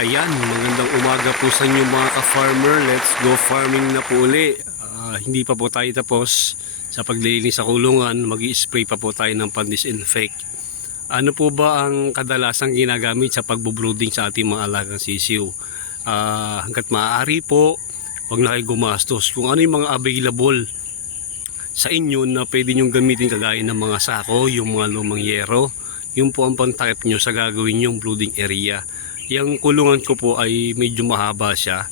Ayan, magandang umaga po sa inyo mga ka-farmer. Let's go farming na po uli. Hindi pa po tayo tapos sa paglilinis sa kulungan. Mag-i-spray pa po tayo ng pan-disinfect. Ano po ba ang kadalasang ginagamit sa pagbubrooding sa ating mga alagang sisiw? Hanggat maaari po, huwag na kayo gumastos. Kung ano yung mga available sa inyo na pwede nyong gamitin kagaya ng mga sako, yung mga lumang yero, yun po ang pantakip nyo sa gagawin yung brooding area. Yung kulungan ko po ay medyo mahaba siya.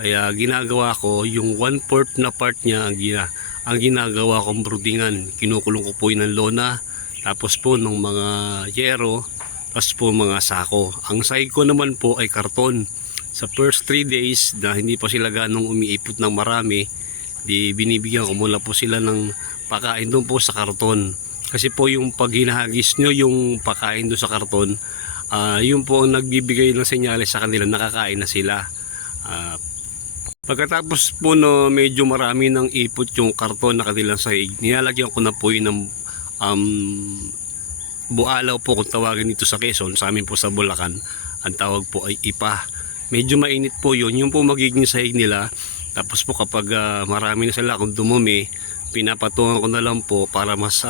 Kaya ginagawa ko yung 1/4 na part niya ang ginagawa kong broodingan. Kinukulong ko po yun ng lona, tapos po ng mga yero, tapos po mga sako. Ang side ko naman po ay karton. Sa first 3 days na hindi pa sila ganong umiipot ng marami, di binibigyan ko muna po sila ng pakain doon po sa karton. Kasi po yung pag hinahagis nyo yung pakain doon sa karton, yun po ang nagbibigay ng senyales sa kanila, nakakain na sila. Pagkatapos po no, medyo marami ng ipot yung karton na kanilang sahig, nilalagyan ko na po yun ng bualaw po kung tawagin dito sa Quezon. Sa amin po sa Bulacan, ang tawag po ay ipa. Medyo mainit po yun, yung po magiging sahig nila. Tapos po kapag marami na sila, kung dumumi, pinapatungan ko na lang po para mas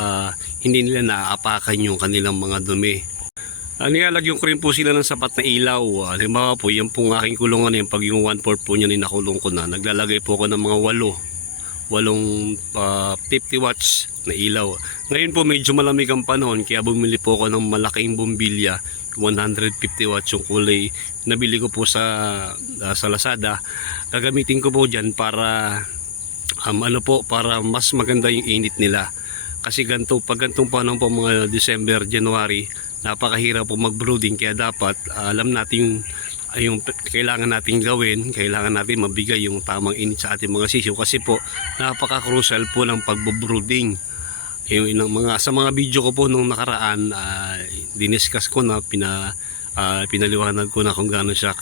hindi nila naaapakan yung kanilang mga dumi. Nilalagyan ko rin po sila ng sapat na ilaw. Halimbawa po, yan pong aking kulungan, yung pag yung 1/4 po niya nakulong ko na, naglalagay po ako ng mga 8 50 watts na ilaw. Ngayon po medyo malamig ang panahon, kaya bumili po ako ng malaking bombilya, 150 watts yung kulay. Nabili ko po sa Lazada. Gagamitin ko po dyan para para mas maganda yung init nila. Kasi pag gantong panahon po mga December, January, napakahirap po mag-brooding, kaya dapat alam natin yung kailangan natin gawin, kailangan natin mabigay yung tamang init sa ating mga sisiw, kasi po napaka-crucial po ng pagbo-brooding. Sa mga video ko po nung nakaraan, diniscuss ko na, pinaliwanag ko na kung gaano siya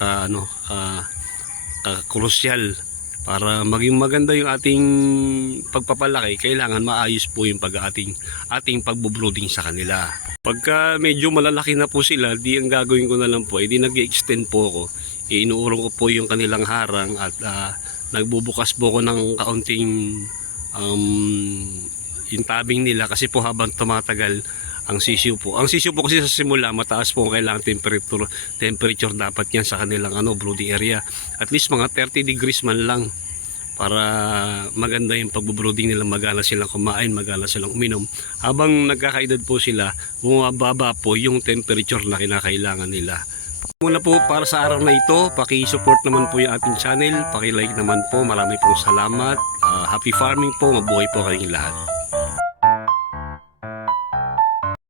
ka-crucial. Para maging maganda yung ating pagpapalaki, kailangan maayos po yung ating pagbo-brooding sa kanila. Pagka medyo malalaki na po sila, di ang gagawin ko na lang po, di nag-extend po ako. Inuurong ko po yung kanilang harang at nagbubukas po ako ng kaunting yung tabing nila, kasi po habang tumatagal ang sisiw po. Ang sisiw po kasi sa simula, mataas po ang kailangan temperature dapat yan sa kanilang brooding area. At least mga 30 degrees man lang, para maganda yung pagbubrooding nila, magana silang kumain, magana silang uminom. Habang nagkakaedad po sila, bumababa po yung temperature na kinakailangan nila. Muna po para sa araw na ito, paki-support naman po yung ating channel, paki-like naman po. Marami pong salamat. Happy farming po, mabuhay po kayong lahat.